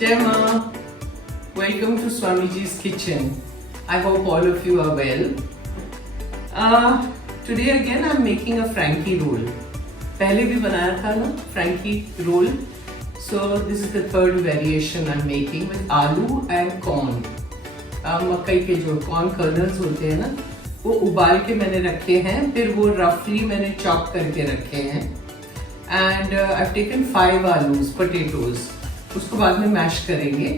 Jai Ma, welcome to Swamiji's kitchen. I hope all of you are well. Today again I'm making a Frankie roll. पहले भी बनाया था ना Frankie roll. So this is the third variation I'm making with aloo and corn. मकई के जो corn kernels होते हैं ना, वो उबाल के मैंने रखे हैं, फिर वो roughly मैंने chop करके रखे हैं. And I've taken 5 आलूज, potatoes. उसको बाद में मैश करेंगे.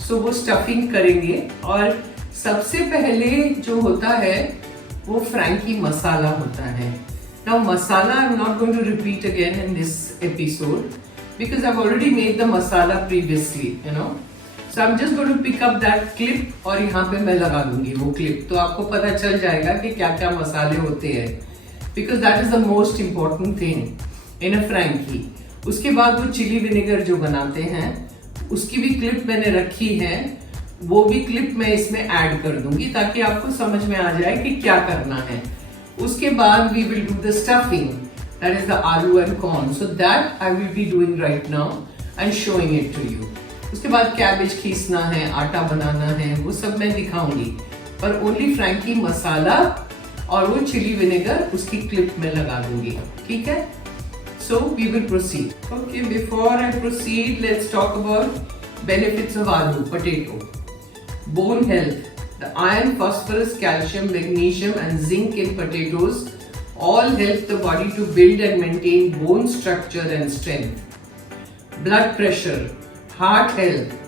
सो वो स्टफिंग करेंगे और सबसे पहले जो होता है वो फ्रैंकी मसाला होता है. Now masala I am not going to repeat again in this episode because I have already made the masala previously, you know. So I am just going to pick up that clip और यहाँ पे मैं लगा दूंगी वो clip, तो आपको पता चल जाएगा कि क्या क्या मसाले होते हैं, because that is the most important thing in a frankie. उसके बाद वो चिली विनेगर जो बनाते हैं उसकी भी क्लिप मैंने रखी है, वो भी क्लिप मैं इसमें ऐड कर दूंगी ताकि आपको समझ में आ जाए कि क्या करना है. उसके बाद we will do the stuffing, that is the aloo and corn. So that I will be doing right now and showing it to you. उसके बाद कैबेज खींचना है, आटा बनाना है, वो सब मैं दिखाऊंगी, पर ओनली फ्रैंकी मसाला और वो चिली विनेगर उसकी क्लिप में लगा दूंगी. ठीक है? So we will proceed. Okay, before I proceed, let's talk about benefits of aloo, potato. Bone health. The iron, phosphorus, calcium, magnesium and zinc in potatoes all help the body to build and maintain bone structure and strength. Blood pressure, heart health,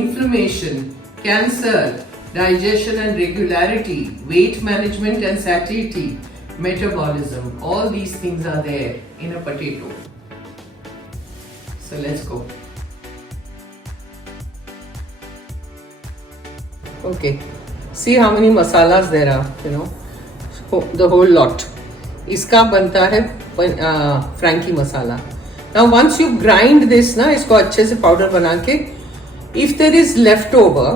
inflammation, cancer, digestion and regularity, weight management and satiety, metabolism, all these things are there in a potato. So let's go. Okay, see how many masalas there are, you know, the whole lot. इसका बनता है frankie masala. Now once you grind this ना, इसको अच्छे से powder बना के, if there is left over,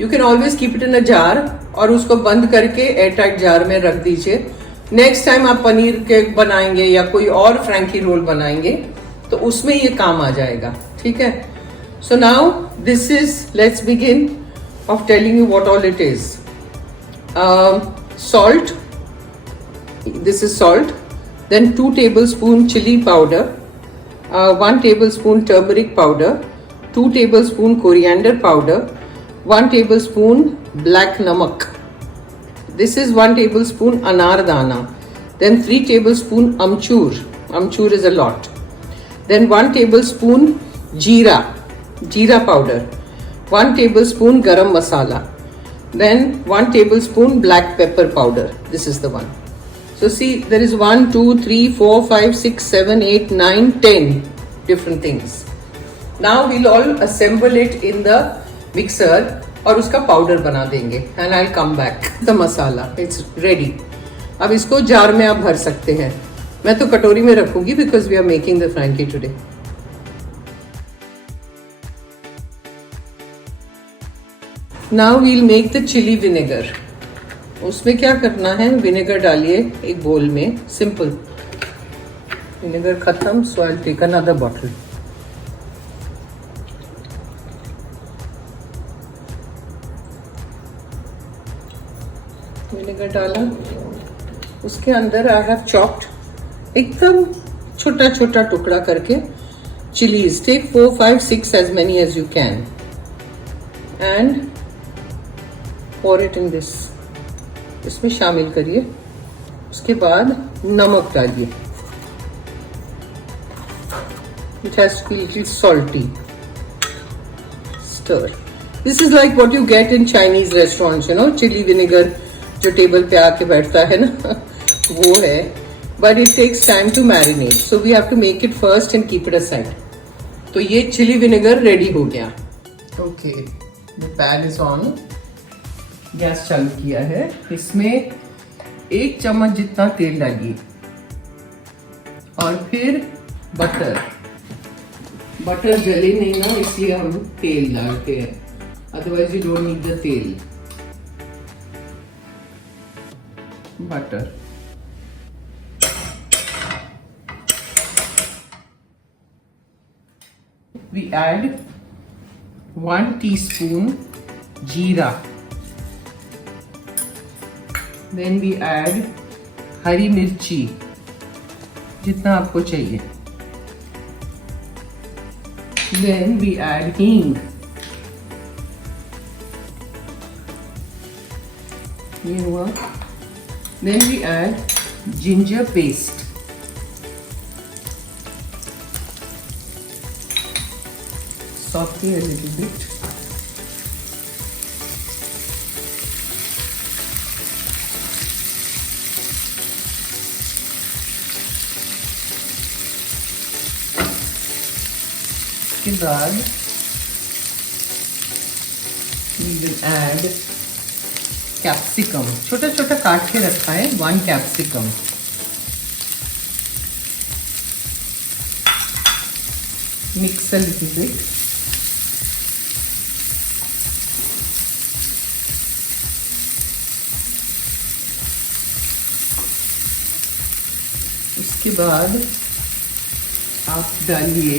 you can always keep it in a jar और उसको बंद करके एयरटाइट जार में रख दीजिए. नेक्स्ट टाइम आप पनीर केक बनाएंगे या कोई और फ्रैंकी रोल बनाएंगे तो उसमें ये काम आ जाएगा. ठीक है? So now this is, let's begin off telling you what all it is. Salt, this is salt, then 2 tablespoon chili powder, 1 tablespoon turmeric powder, 2 tablespoon coriander powder, 1 tablespoon black namak. This is 1 tablespoon anar dana, then 3 tablespoon amchur. Amchur is a lot. Then 1 tablespoon jeera powder, 1 tablespoon garam masala, then 1 tablespoon black pepper powder. This is the one. So see, there is 1, 2, 3, 4, 5, 6, 7, 8, 9, 10 different things. Now we'll all assemble it in the mixer और उसका powder बना देंगे. And I come back. The masala it's ready. अब इसको jar में आप भर सकते हैं. मैं तो कटोरी में रखूंगी because we are making the frankie today. Now we'll make the chilli vinegar. उसमें क्या करना है, विनेगर डालिए एक बोल में. सिंपल. विनेगर खत्म, so I will take another bottle. Vinegar डाला, उसके अंदर आई हैव चॉप्ड एकदम छोटा छोटा टुकड़ा करके chillies. Take 4, 5, 6 as many as you can and pour it in this. इसमें शामिल करिए. उसके बाद नमक डालिए. It has to be little salty. Stir. This is like what you get in Chinese restaurants, you know, chili vinegar जो table पे आके बैठता है ना वो है. But it takes time to marinate, so we have to make it first and keep it aside. तो ये चिली विनेगर रेडी हो गया. Okay, the pan is on. Gas चालू किया है. इसमें 1 चम्मच जितना तेल डालिए और फिर बटर. बटर जले नहीं ना, इसलिए हम तेल डालते हैं, otherwise you don't need the तेल. butter, we add 1 teaspoon jeera. Then we add हरी मिर्ची जितना आपको चाहिए. Then we add हींग. ये हुआ. Then we add ginger paste. Saute a little bit. इसके बाद we will add कैप्सिकम. छोटा छोटा काट के रखा है 1 capsicum. Mix a little bit. उसके बाद आप डालिए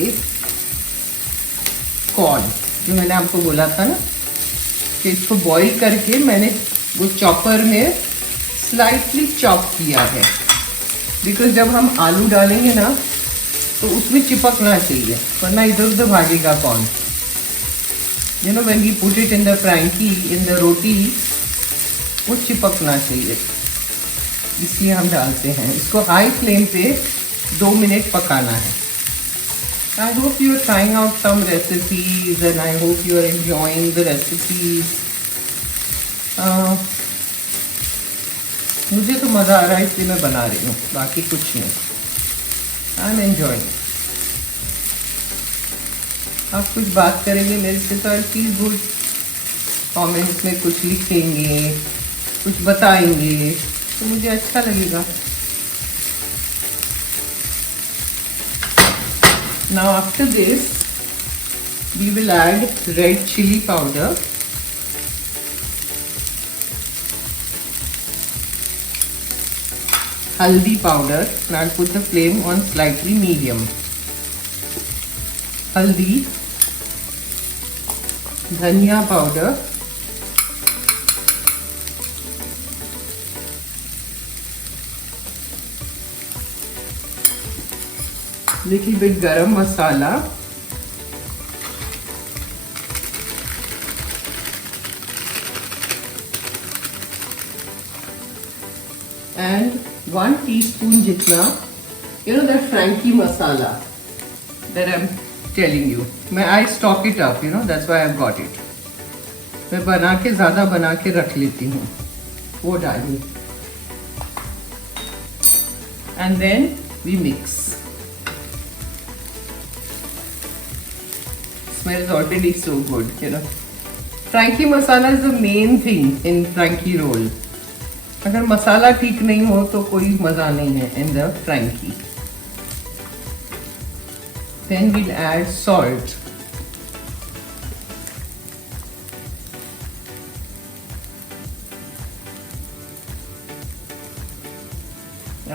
कॉर्न. जो मैंने आपको बोला था ना कि इसको बॉईल करके मैंने वो चॉपर में स्लाइटली चॉप किया है. बिकॉज जब हम आलू डालेंगे ना तो उसमें चिपकना चाहिए वरना इधर उधर भागेगा corn. You know when we put it in the frankie in the roti वो चिपकना चाहिए. इसलिए हम डालते हैं. इसको हाई फ्लेम पे 2 मिनट पकाना है. I hope you are trying out some recipes and I hope you are enjoying the recipes. मुझे तो मज़ा आ रहा है इसलिए मैं बना रही हूँ, बाकी कुछ नहीं. I am enjoying. आप कुछ बात करेंगे मेरे से तो आई फील गुड. कमेंट्स में कुछ लिखेंगे, कुछ बताएंगे तो मुझे अच्छा लगेगा. Now after this we will add red chili powder, haldi powder. Now I'll put the flame on slightly medium. Haldi, dhania powder, little bit garam masala, and 1 teaspoon jitna, you know that Frankie masala that I'm telling you. I stock it up, you know, that's why I've got it. मैं बना के ज़्यादा बना के रख लेती हूँ. वो डालिए and then we mix. Smells already so good, you know. Frankie masala is the main thing in Frankie roll. अगर मसाला ठीक नहीं हो तो कोई मज़ा नहीं है in the Frankie. Then we'll add salt.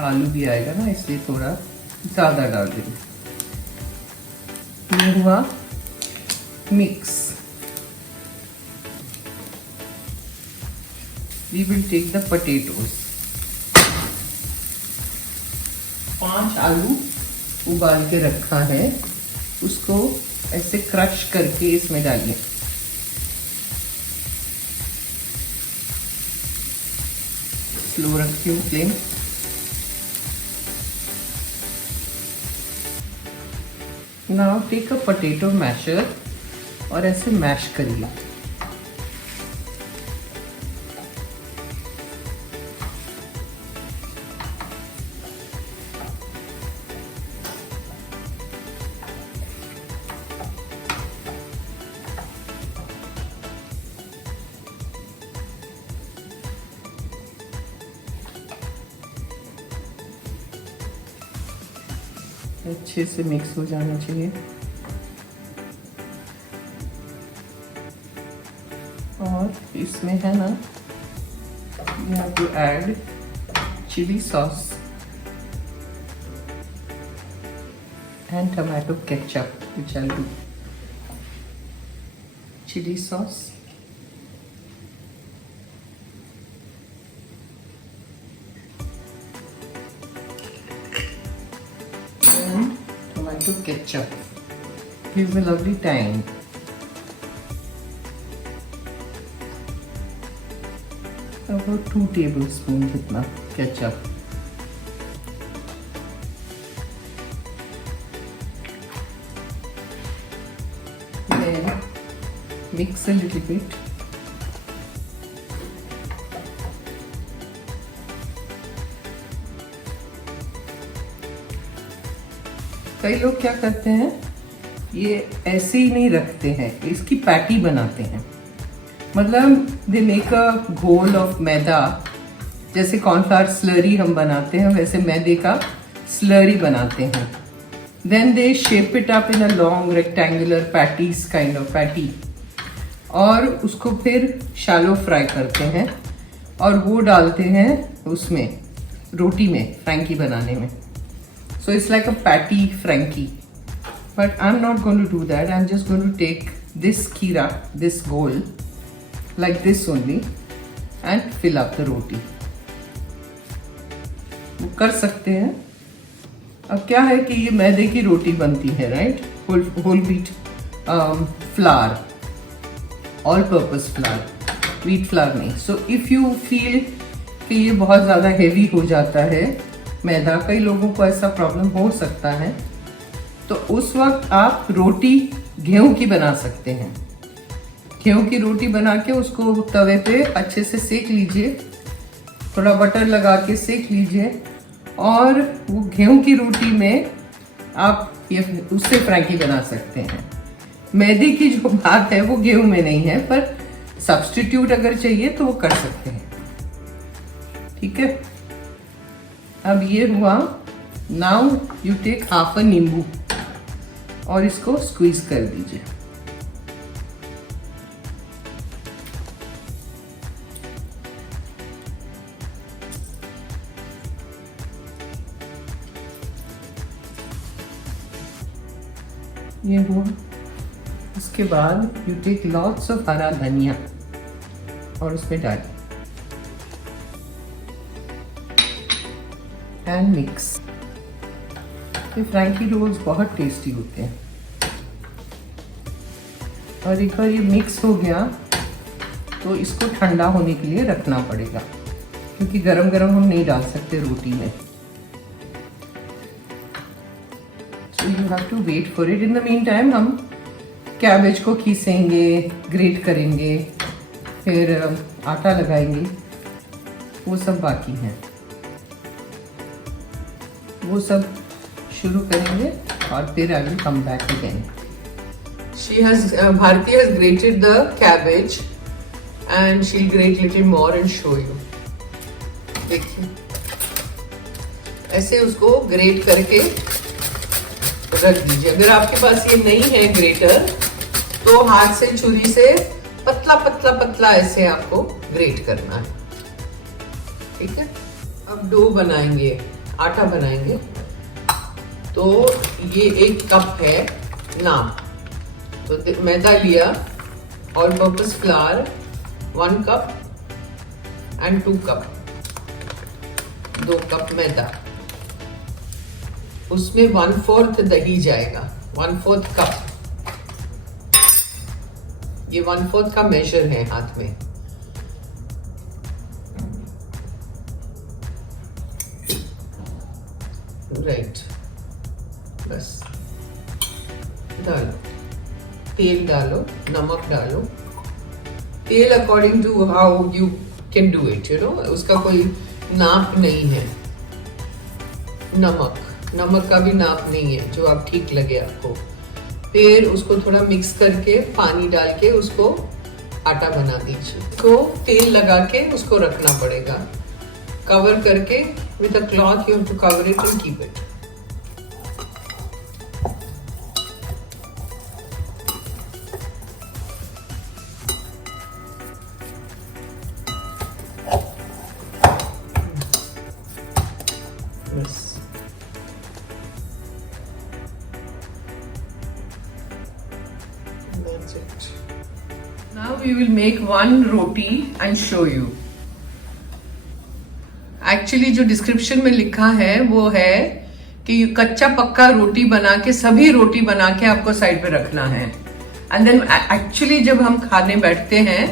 आलू भी आएगा ना इसलिए थोड़ा ज़्यादा डाल देंगे. ये हुआ mix. We will take the potatoes. 5 आलू उबाल के रखा है, उसको ऐसे क्रश करके इसमें डालिए. स्लो रखिए flame. Now take a potato masher और ऐसे मैश करिए. अच्छे से मिक्स हो जाना चाहिए. और इसमें है ना, you have to add chili sauce and tomato ketchup, which I'll do. chili sauce. And tomato ketchup. Give a lovely tang. About 2 tablespoons जितना ketchup. Then mix a little bit. कई लोग क्या करते हैं, ये ऐसे ही नहीं रखते हैं, इसकी पैटी बनाते हैं। मतलब दे मेक अ घोल ऑफ मैदा, जैसे कॉर्नफ्लावर स्लरी हम बनाते हैं वैसे मैदे का स्लरी बनाते हैं। Then they shape it up in a long rectangular patties kind of patty, और उसको फिर शैलो फ्राई करते हैं और वो डालते हैं उसमें रोटी में फ्रैंकी बनाने में। So it's like a patty frankie, but I'm not going to do that. I'm just going to take this kira, this bowl, like this only, and fill up the roti. वो कर सकते हैं। अब क्या है कि ये मैदे की रोटी बनती है, right? Whole wheat flour, all purpose flour, wheat flour नहीं। सो इफ यू फील कि ये बहुत ज़्यादा हेवी हो जाता है मैदा, कई लोगों को ऐसा प्रॉब्लम हो सकता है, तो उस वक्त आप रोटी गेहूं की बना सकते हैं। गेहूं की रोटी बना के उसको तवे पे अच्छे से सेक लीजिए, थोड़ा बटर लगा के सेक लीजिए, और वो गेहूं की रोटी में आप ये उससे फ्रैंकी बना सकते हैं। मैदे की जो बात है वो गेहूं में नहीं है, पर सब्स्टिट्यूट अगर चाहिए तो वो कर सकते हैं। ठीक है, अब ये हुआ। Now you take half a nimbu और इसको स्क्वीज कर दीजिए। ये हुआ। इसके बाद यू टेक लॉट्स ऑफ हरा धनिया और उसमें डालिए एंड मिक्स। ये फ्रैंकी रोल्स बहुत टेस्टी होते हैं। और एक बार ये मिक्स हो गया तो इसको ठंडा होने के लिए रखना पड़ेगा, क्योंकि गरम गरम हम नहीं डाल सकते रोटी में। So you have to wait for it. In the meantime हम कैबेज को खीसेंगे, ग्रेट करेंगे, फिर आटा लगाएंगे, वो सब बाकी है। वो सब शुरू करेंगे और फिर I will come back again. Bharti has grated the cabbage and she'll grate little more and show you. देखिए ऐसे उसको ग्रेट करके रख दीजिए। अगर आपके पास ये नहीं है ग्रेटर, तो हाथ से छुरी से पतला पतला पतला ऐसे आपको ग्रेट करना है। ठीक है, अब डो बनाएंगे, आटा बनाएंगे। तो ये 1 कप है नाप, तो मैदा लिया, all purpose flour 1 cup and 2 cup, 2 cup मैदा, उसमें 1/4 दही जाएगा, 1/4 कप। ये 1/4 का मेजर है हाथ में। राइट, बस डालो, तेल डालो, नमक डालो। तेल according to how you can do it, you know, उसका कोई नाप नहीं है। नमक का भी नाप नहीं है, जो आप ठीक लगे आपको। फिर उसको थोड़ा मिक्स करके पानी डाल के उसको आटा बना दीजिए। उसको तेल लगा के उसको रखना पड़ेगा, कवर करके with a cloth you have to cover it and keep it. Yes. And that's it. Now we will make one roti and show you. Actually जो डिस्क्रिप्शन में लिखा है वो है कि कच्चा पक्का रोटी बना के, सभी रोटी बना के आपको साइड पे रखना है. एंड देन एक्चुअली जब हम खाने बैठते हैं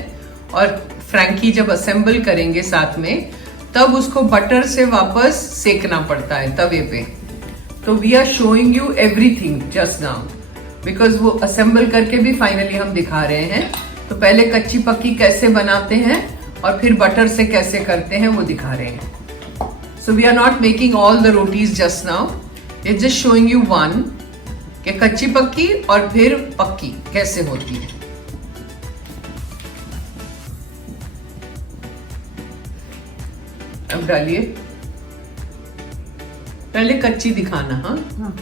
और फ्रैंकी जब असेंबल करेंगे साथ में, तब उसको बटर से वापस सेकना पड़ता है तवे पे. तो we are showing you everything just now, because वो असेंबल करके भी फाइनली हम दिखा रहे हैं. तो पहले कच्ची पक्की कैसे बनाते हैं और फिर बटर से कैसे करते हैं वो दिखा रहे हैं. So we are not making all the rotis just now, it's just showing you one कि कच्ची पक्की और फिर पक्की कैसे होती है. अब डालिए, पहले कच्ची दिखाना. हाँ,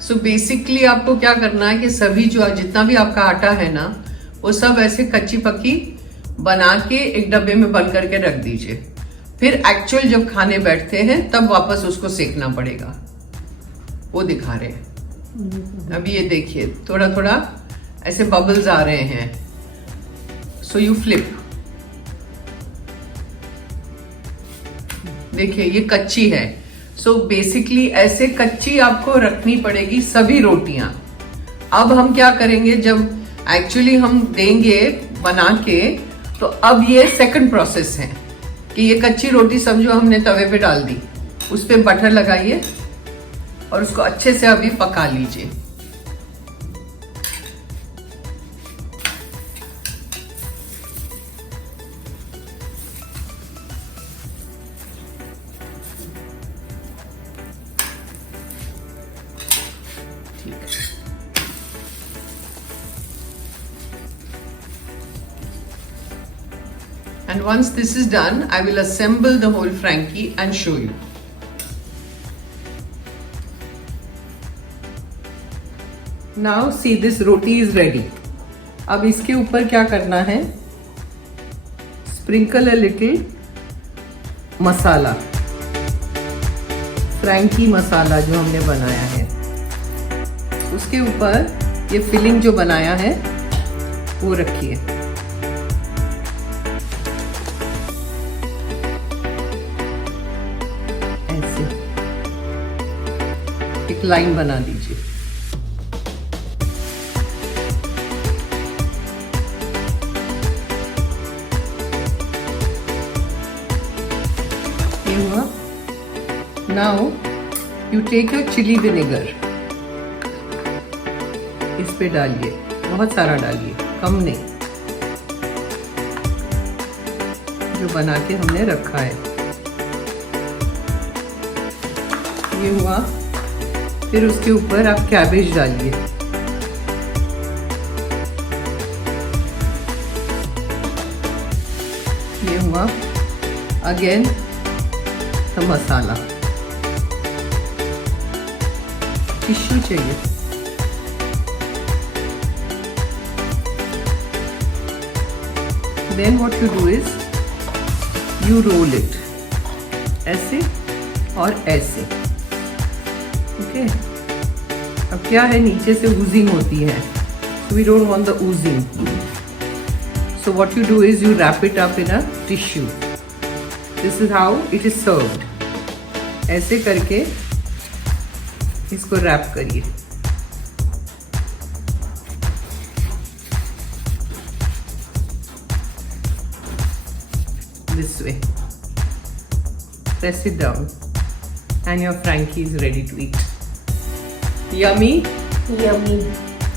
सो बेसिकली आपको क्या करना है कि सभी जो जितना भी आपका आटा है ना, वो सब ऐसे कच्ची पक्की बना के एक डब्बे में बंद करके रख दीजिए. फिर एक्चुअल जब खाने बैठते हैं तब वापस उसको सेकना पड़ेगा. वो दिखा रहे हैं. अभी ये देखिए थोड़ा थोड़ा ऐसे बबल्स आ रहे हैं. So you flip. देखिए ये कच्ची है. सो बेसिकली ऐसे कच्ची आपको रखनी पड़ेगी सभी रोटियां. अब हम क्या करेंगे, जब एक्चुअली हम देंगे बना के, तो अब ये सेकंड प्रोसेस है कि ये कच्ची रोटी समझो हमने तवे पे डाल दी, उस पे बटर लगाइए और उसको अच्छे से अभी पका लीजिए. And once this is done, I will assemble the whole Frankie and show you. Now see, this roti is ready. अब इसके ऊपर क्या करना है, sprinkle a little masala, frankie masala जो हमने बनाया है. उसके ऊपर ये फिलिंग जो बनाया है वो रखिए. एक लाइन बना दीजिए. ये हुआ. Now you take your chilli vinegar, इस पे डालिए, बहुत सारा डालिए, कम नहीं, जो बना के हमने रखा है. ये हुआ. फिर उसके ऊपर आप कैबेज डालिए. ये हुआ. Again the masala. टिश्यू चाहिए. Then what you do is you roll it, ऐसे और ऐसे. ओके. अब क्या है, नीचे से ओजिंग होती है, so we don't want the oozing. So what you do is you wrap it up in a tissue. This is how it is served. ऐसे करके इसको रैप करिए. This way. Press it down. And your Frankie is ready to eat. Yummy? Yummy.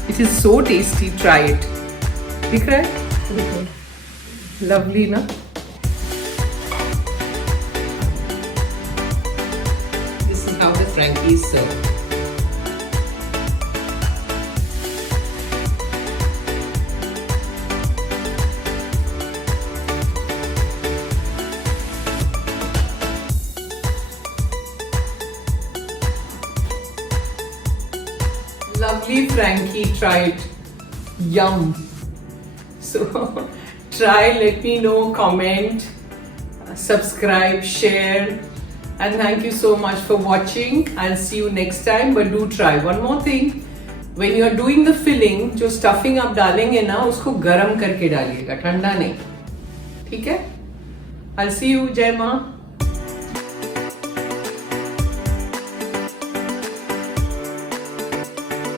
It is so tasty. Try it. दिख रहा है? Okay. Lovely ना? This is how the Frankie is served. Lovely Frankie, try it. Yum. So try, let me know, comment, subscribe, share, And thank you so much for watching. I'll see you next time. But do try. One more thing. When you are doing the filling, जो stuffing आप डालेंगे ना, उसको गर्म करके डालिएगा, ठंडा नहीं. ठीक है? I'll see you. जय माँ.